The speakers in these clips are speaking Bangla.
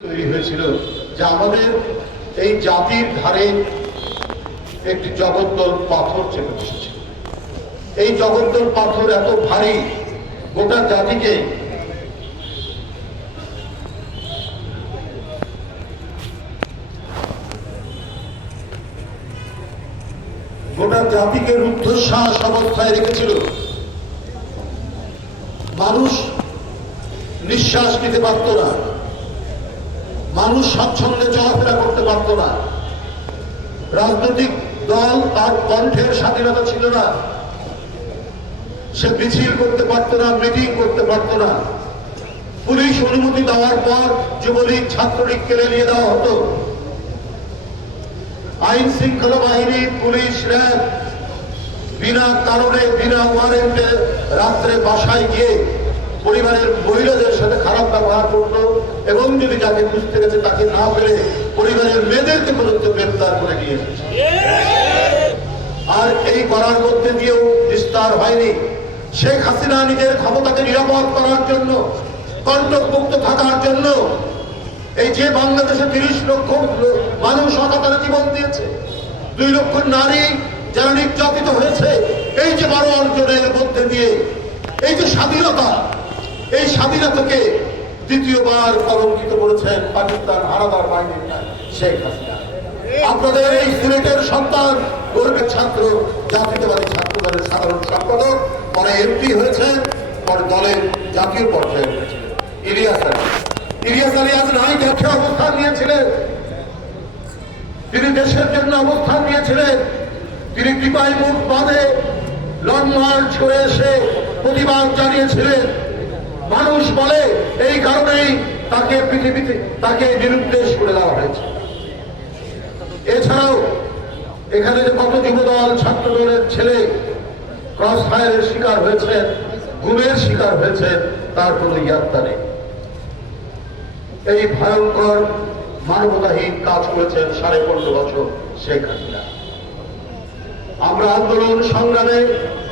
তৈরি হয়েছিল, যে আমাদের এই জাতির ধারে একটি জগদ্দল পাথর চেপে বসেছে। এই জগদ্দল পাথর এত ভারী, গোটা জাতিকে গোটা জাতিকে রুদ্ধশ্বাস অবস্থায় রেখেছিল। মানুষ নিঃশ্বাস নিতে পারত না। মানুষ স্বাচ্ছন্দ্যে চলাফেরা করতে পারত না। রাজনৈতিক দল তার কণ্ঠের স্বাধীনতা ছিল না। সে মিছিল করতে পারত না, মিটিং করতে পারত না। পুলিশ অনুমতি দেওয়ার পর যুবলীগ ছাত্রলীগ কেড়ে নিয়ে দেওয়া হতো। আইন শৃঙ্খলা বাহিনী, পুলিশ, র্যাব, বিনা কারণে, বিনা ওয়ারেন্টে রাত্রে বাসায় গিয়ে পরিবারের মহিলাদের সাথে খারাপ ব্যবহার করত এবং যদি যাকে বুঝতে গেছে, তাকে না পেলে পরিবারের মেয়েদেরকে পর্যন্ত গ্রেপ্তার করে নিয়ে আর এই করার মধ্যে দিয়েও বিস্তার হয়নি। শেখ হাসিনা নিজের ক্ষমতাকে নিরাপদ করার জন্য, কণ্ঠমুক্ত থাকার জন্য এই যে বাংলাদেশে তিরিশ লক্ষ মানুষ অকাতারে জীবন দিয়েছে, দুই লক্ষ নারী যারা নির্যাতিত হয়েছে, এই যে বারো অঞ্চলের মধ্যে দিয়ে, এই যে স্বাধীনতা এই স্বাধীনতাকে দ্বিতীয়বার কলঙ্কিত করেছেন পাকিস্তান হারাদার বাহিনীর শেখ হাসিনা। আপনাদের এই সিলেটের সন্তান, গর্বের ছাত্র, জাতীয়তাবাদী ছাত্র দলের সাধারণ সম্পাদক, পরে এমপি হয়েছেন, পরে দলের জাতীয় পর্যায়ে হয়েছিলেন ইলিয়াস আলী। ইলিয়াস আলী আজ নাই পক্ষে অবস্থান নিয়েছিলেন। তিনি দেশের জন্য অবস্থান নিয়েছিলেন। তিনি টিপাই মুখ বাঁধে লং মার্চ করে এসে প্রতিবাদ জানিয়েছিলেন। মানুষ বলে, এই কারণেই তাকে পৃথিবীতে, তাকে নিরুদ্দেশ করে দেওয়া হয়েছে। এছাড়াও, এখানে যে কত যুবদল ছাত্র দলের ছেলে ক্রস ফায়ারের শিকার হয়েছেন গুমের শিকার হয়েছে, তার কোনো ইয়াত্তা নেই। এই ভয়ঙ্কর মানবতাহীন কাজ করেছেন সাড়ে পনেরো বছর শেখ হাসিনা। আমরা আন্দোলন সংগ্রামে,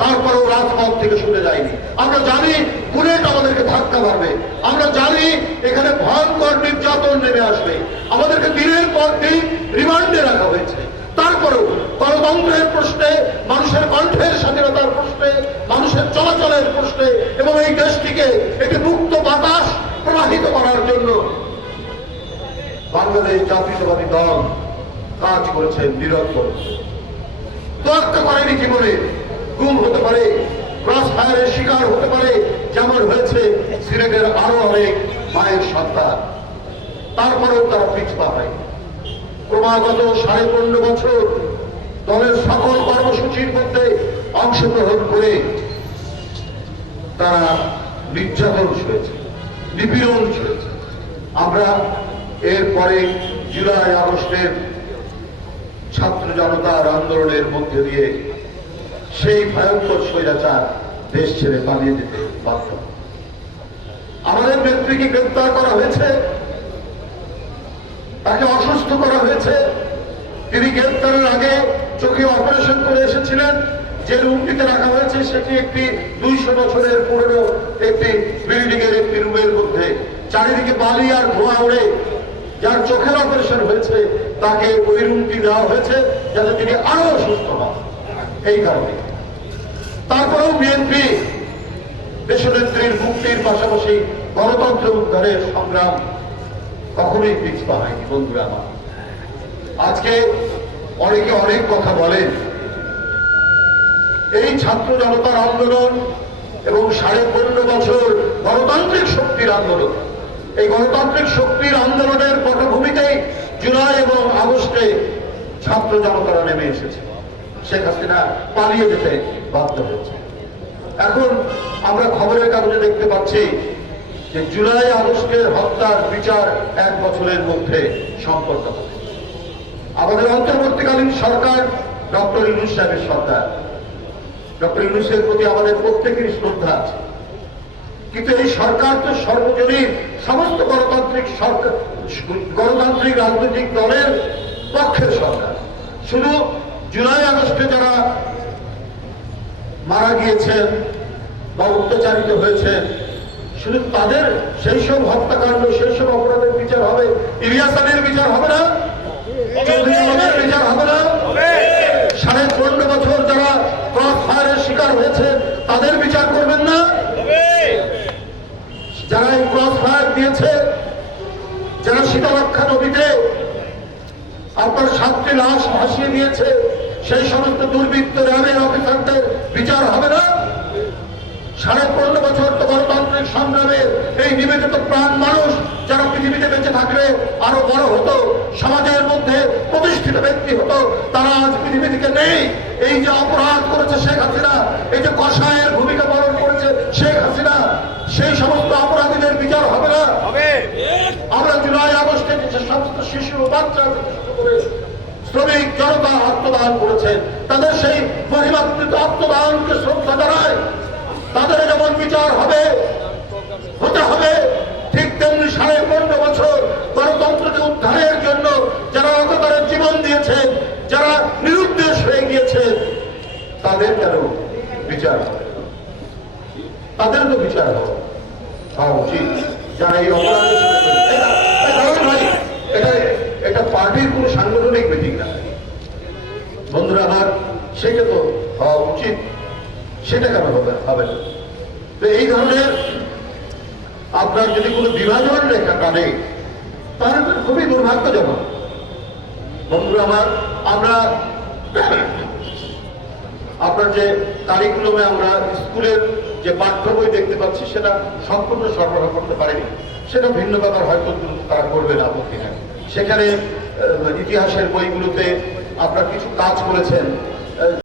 তারপরেও রাজপথ থেকে শুনে যাইনি। আমরা জানি বুলেট আমাদেরকে ধাক্কা মারবে। আমরা জানি এখানে ভয়ঙ্কর নির্যাতন নেমে আসবে। আমাদেরকে দিনের পর দিন রিমান্ডে রাখা হয়েছে। তারপরেও গণতন্ত্রের প্রশ্নে, মানুষের কণ্ঠের স্বাধীনতার প্রশ্নে, মানুষের চলাচলের প্রশ্নে এবং এই দেশটিকে একটি মুক্ত বাতাস প্রবাহিত করার জন্য বাংলাদেশ জাতীয়তাবাদী দল কাজ করেছেন নিরন্তর। তোয়াক্কা করেনি জীবনে, গুম হতে পারে। ক্রস ফায়ারের শিকার হতে পারে, যেমন হয়েছে সিলেটের আরও অনেক মায়ের সন্তান। তারপরেও তারা পিছপা হয় ক্রমাগত সাড়ে পনেরো বছর দলের সকল কর্মসূচির মধ্যে অংশগ্রহণ করে তারা নির্যাতন সয়েছে নিপীড়ন সয়েছে আমরা এরপরে জুলাই আগস্টের ছাত্র জনতার আন্দোলনের মধ্যে দিয়ে সেই ভয়ঙ্কর স্বৈরাচার দেশ ছেড়ে পালিয়ে যেতে বাধ্য। আমাদের নেত্রীকে গ্রেপ্তার করা হয়েছে, তাকে অসুস্থ করা হয়েছে। তিনি গ্রেপ্তারের আগে চোখে অপারেশন করে এসেছিলেন, যে রুমটিতে রাখা হয়েছে সেটি একটি দুইশো বছরের পুরনো একটি বিল্ডিং এর একটি রুমের মধ্যে। চারিদিকে বালি আর ধোঁয়া উড়ে যার চোখের অপারেশন হয়েছে, তাকে ওই রুমটি দেওয়া হয়েছে যাতে তিনি আরও অসুস্থ হন। এই কারণে। তারপরেও বিএনপি দেশনেত্রীর মুক্তির পাশাপাশি গণতন্ত্র উদ্ধারের সংগ্রাম কখনোই পিছপা হয়নি, বন্ধুরা আমার। আজকে অনেকে অনেক কথা বলেন। এই ছাত্র জনতার আন্দোলন এবং সাড়ে পনেরো বছর গণতান্ত্রিক শক্তির আন্দোলন। এই গণতান্ত্রিক শক্তির আন্দোলনের পটভূমিতেই জুলাই এবং আগস্টে ছাত্র জনতারা নেমে এসেছে। শেখ হাসিনা পালিয়ে যেতে বাধ্য হয়েছে। এখন আমরা খবরের কাগজে দেখতে পাচ্ছি যে জুলাই আগস্টের হত্যার বিচার এক বছরের মধ্যে সম্পর্ক হবে। আমাদের অন্তর্বর্তীকালীন সরকার ডক্টর ইউনুস সাহেবের সরকার ডক্টর ইউনুসের প্রতি আমাদের প্রত্যেকেরই শ্রদ্ধা আছে। কিন্তু এই সরকার তো সর্বজনীন সমস্ত গণতান্ত্রিক সরকার গণতান্ত্রিক রাজনৈতিক দলের পক্ষের সরকার। শুধু জুলাই আগস্টে যারা মারা গিয়েছেন বা অত্যাচারিত হয়েছেন, শুধু তাদের সেই সব হত্যাকাণ্ড, সেই সব অপরাধের বিচার হবে? ইলিয়াস আলীর বিচার হবে না? বিচার হবে না? সাড়ে পনেরো বছর যারা শিকার হয়েছে তাদের বিচার করবেন না? যারা এই ফায়ার দিয়েছে, যারা শীতলক্ষা নদীতে আপনার সাতটি লাশ ভাসিয়ে দিয়েছে সেই সমস্ত দুর্বৃত্ত র্যাবের অফিসারদের বিচার হবে না? সাড়ে পনেরো বছর তো গণতান্ত্রিক সংগ্রামের এই নিবেদিত প্রাণ মানুষ যারা পৃথিবীতে বেঁচে থাকলে আরও বড় হতো সমাজের মধ্যে প্রতিষ্ঠিত ব্যক্তি হতো তারা আজ পৃথিবী থেকে নেই। এই যে অপরাধ করেছে শেখ হাসিনা এই যে কষায়ের ভূমিকা পালন করেছে শেখ হাসিনা সেই সমস্ত অপরাধীদের বিচার হবে না? আমরা জুলাই আগস্টে যে সমস্ত শিশু বাচ্চা থেকে শুরু করে শ্রমিক জনতা আত্মদান করেছেন। তাদের সেই মহিমাত্মিত আত্মদানকে শ্রদ্ধা জানায়। তাদের যেমন বিচার হবে, হতে হবে, ঠিক তেমনি সাড়ে পনেরো বছর গণতন্ত্রকে উদ্ধারের জন্য যারা অকতারের জীবন দিয়েছেন, যারা নিরুদ্দেশ হয়ে গিয়েছেন, তাদের কেন বিচার হবে? তাদের তো বিচার হওয়া উচিত। যারা এই অপরাধের পার্টির কোনো সাংগঠনিক মিটিং না। বন্ধুরা, আমার সেটা তো হওয়া উচিত। সেটা কেন হবে হবে না? তো এই ধরনের আপনার যদি কোনো বিভাজন রেখা টানে তাহলে খুবই দুর্ভাগ্যজনক। বন্ধুরা, আমার আমরা আপনার যে কারিকুলামে আমরা স্কুলের যে পাঠ্য বই দেখতে পাচ্ছি, সেটা সম্পূর্ণ সরবরাহ করতে পারেনি। সেটা ভিন্ন ব্যাপার, হয়তো তারা করবে না, আপত্তি নেই। সেখানে ইতিহাসের বইগুলোতে আপনার কিছু কাজ করেছেন।